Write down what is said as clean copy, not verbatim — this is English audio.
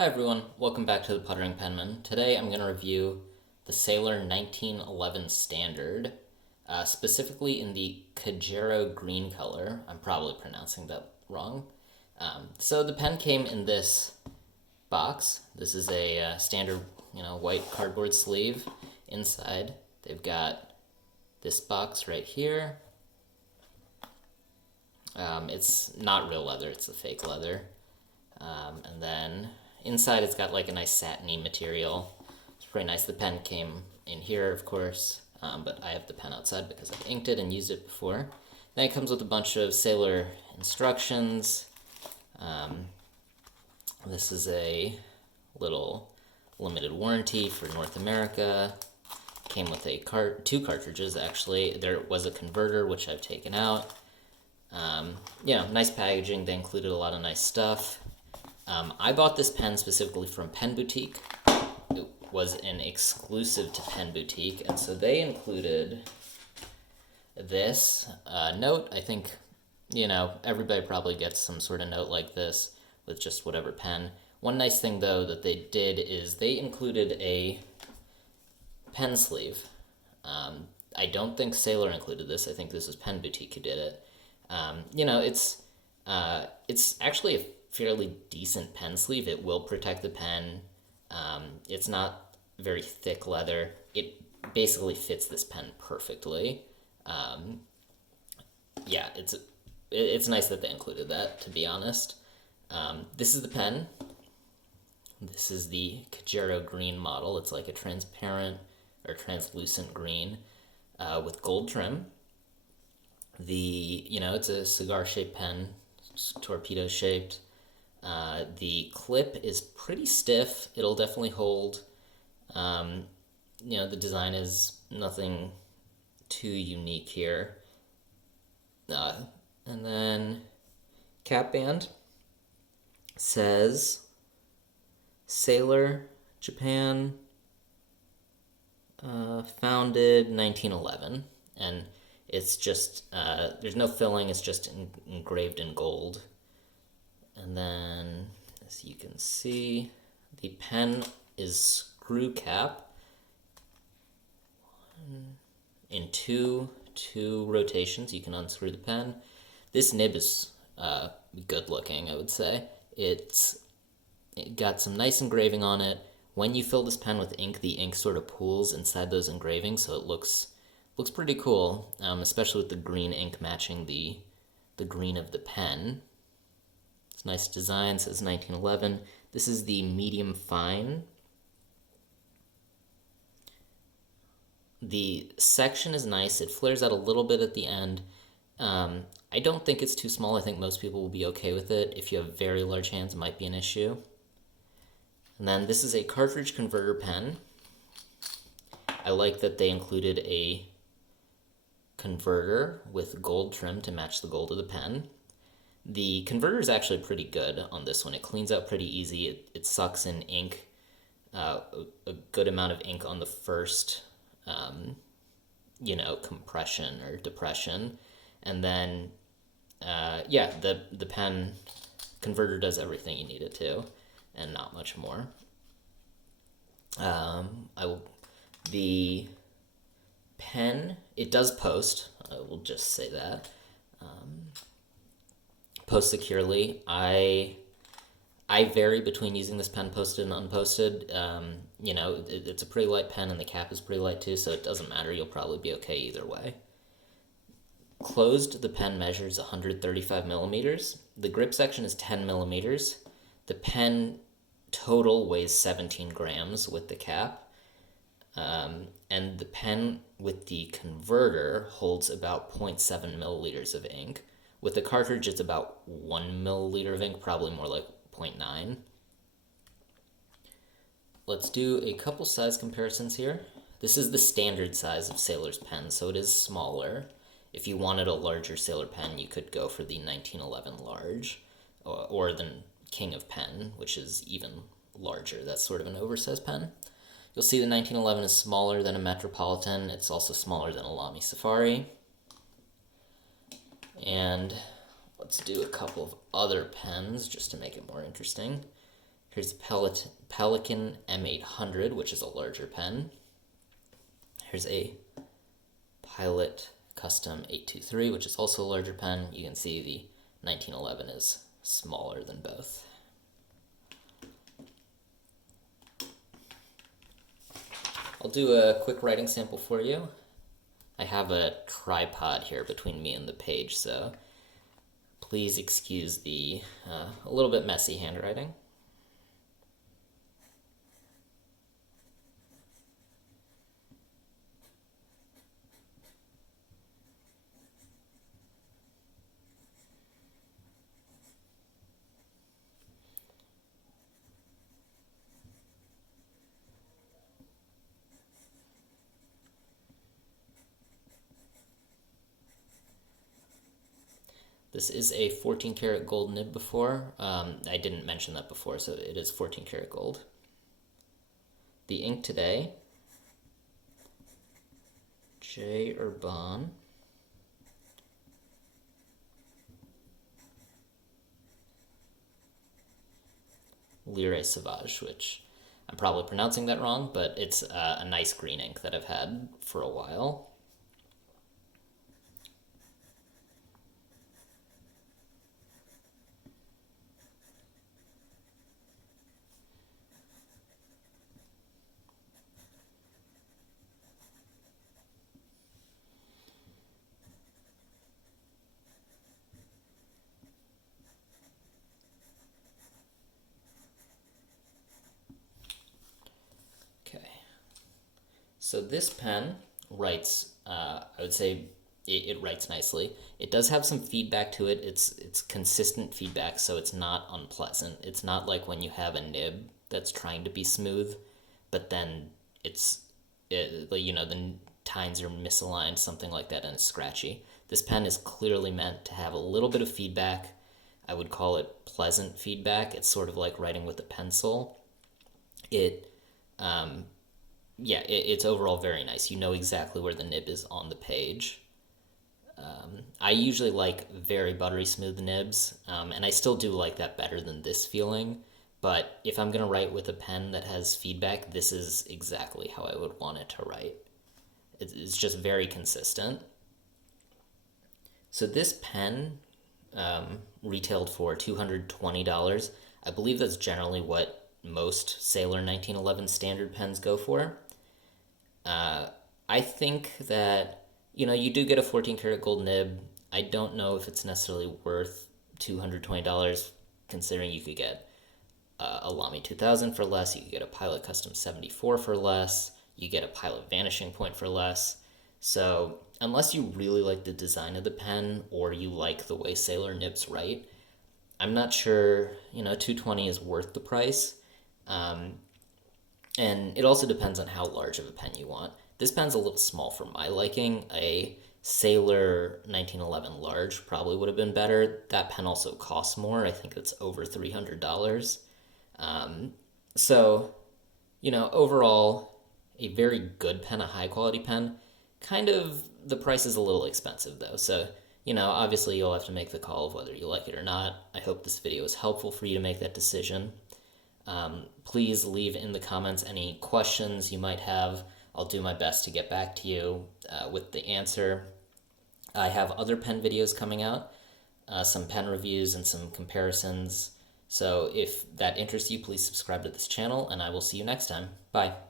Hi everyone, welcome back to the Puttering Penman. Today I'm going to review the Sailor 1911 Standard, specifically in the Kajero green color. I'm probably pronouncing that wrong. So the pen came in this box. This is a standard, white cardboard sleeve. Inside, they've got this box right here. It's not real leather; it's the fake leather. And then inside it's got like a nice satiny material. It's pretty nice. The pen came in here, of course, but I have the pen outside because I've inked it and used it before. Then it comes with a bunch of Sailor instructions. This is a little limited warranty for North America. Came with two cartridges, actually. There was a converter, which I've taken out. Nice packaging. They included a lot of nice stuff. I bought this pen specifically from Pen Boutique. It was an exclusive to Pen Boutique, and so they included this note. I think, everybody probably gets some sort of note like this with just whatever pen. One nice thing, though, that they did is they included a pen sleeve. I don't think Sailor included this. I think this is Pen Boutique who did it. It's actually a fairly decent pen sleeve. It will protect the pen. It's not very thick leather. It basically fits this pen perfectly. It's nice that they included that, to be honest. This is the pen. This is the Kajero green model. It's like a transparent or translucent green with gold trim. It's a cigar-shaped pen, torpedo-shaped. The clip is pretty stiff. It'll definitely hold. The design is nothing too unique here. And then cap band says Sailor Japan, founded 1911, and it's just there's no filling. It's just engraved in gold. And then, as you can see, the pen is screw cap in two rotations. You can unscrew the pen. This nib is good looking, I would say. It got some nice engraving on it. When you fill this pen with ink, the ink sort of pools inside those engravings, so it looks pretty cool, especially with the green ink matching the green of the pen. It's a nice design. It says 1911. This is the medium fine. The section is nice. It flares out a little bit at the end. I don't think it's too small. I think most people will be okay with it. If you have very large hands, it might be an issue. And then this is a cartridge converter pen. I like that they included a converter with gold trim to match the gold of the pen. The converter is actually pretty good on this one. It cleans out pretty easy. It sucks in ink, a good amount of ink on the first, compression or depression. And then, the pen converter does everything you need it to, and not much more. The pen, it does post. I will just say that. Post securely. I vary between using this pen posted and unposted. It's a pretty light pen, and the cap is pretty light too, so it doesn't matter. You'll probably be okay either way. Closed, the pen measures 135 millimeters. The grip section is 10 millimeters. The pen total weighs 17 grams with the cap. And the pen with the converter holds about 0.7 milliliters of ink. With the cartridge, it's about 1 milliliter of ink, probably more like 0.9. Let's do a couple size comparisons here. This is the standard size of Sailor's pen, so it is smaller. If you wanted a larger Sailor pen, you could go for the 1911 large, or the King of Pen, which is even larger. That's sort of an oversized pen. You'll see the 1911 is smaller than a Metropolitan. It's also smaller than a Lamy Safari. And let's do a couple of other pens just to make it more interesting. Here's a Pelican M800, which is a larger pen. Here's a Pilot Custom 823, which is also a larger pen. You can see the 1911 is smaller than both. I'll do a quick writing sample for you. I have a tripod here between me and the page, so please excuse the a little bit messy handwriting. This is a 14 karat gold nib before. I didn't mention that before, so it is 14 karat gold. The ink today, J. Urban. Lire Sauvage, which I'm probably pronouncing that wrong, but it's a nice green ink that I've had for a while. So this pen writes, I would say it writes nicely. It does have some feedback to it. It's consistent feedback, so it's not unpleasant. It's not like when you have a nib that's trying to be smooth, but then the tines are misaligned, something like that, and it's scratchy. This pen is clearly meant to have a little bit of feedback. I would call it pleasant feedback. It's sort of like writing with a pencil. It's overall very nice. You know exactly where the nib is on the page. I usually like very buttery smooth nibs, and I still do like that better than this feeling. But if I'm going to write with a pen that has feedback, this is exactly how I would want it to write. It's just very consistent. So this pen retailed for $220. I believe that's generally what most Sailor 1911 standard pens go for. I think that, you do get a 14 karat gold nib. I don't know if it's necessarily worth $220, considering you could get a Lamy 2000 for less, you could get a Pilot Custom 74 for less, you get a Pilot Vanishing Point for less. So unless you really like the design of the pen or you like the way Sailor nibs write, I'm not sure, $220 is worth the price. And it also depends on how large of a pen you want. This pen's a little small for my liking. A Sailor 1911 large probably would have been better. That pen also costs more. I think it's over $300. So, overall, a very good pen, a high quality pen. Kind of, the price is a little expensive though. So, obviously you'll have to make the call of whether you like it or not. I hope this video is helpful for you to make that decision. Please leave in the comments any questions you might have. I'll do my best to get back to you with the answer. I have other pen videos coming out, some pen reviews and some comparisons. So if that interests you, please subscribe to this channel, and I will see you next time. Bye.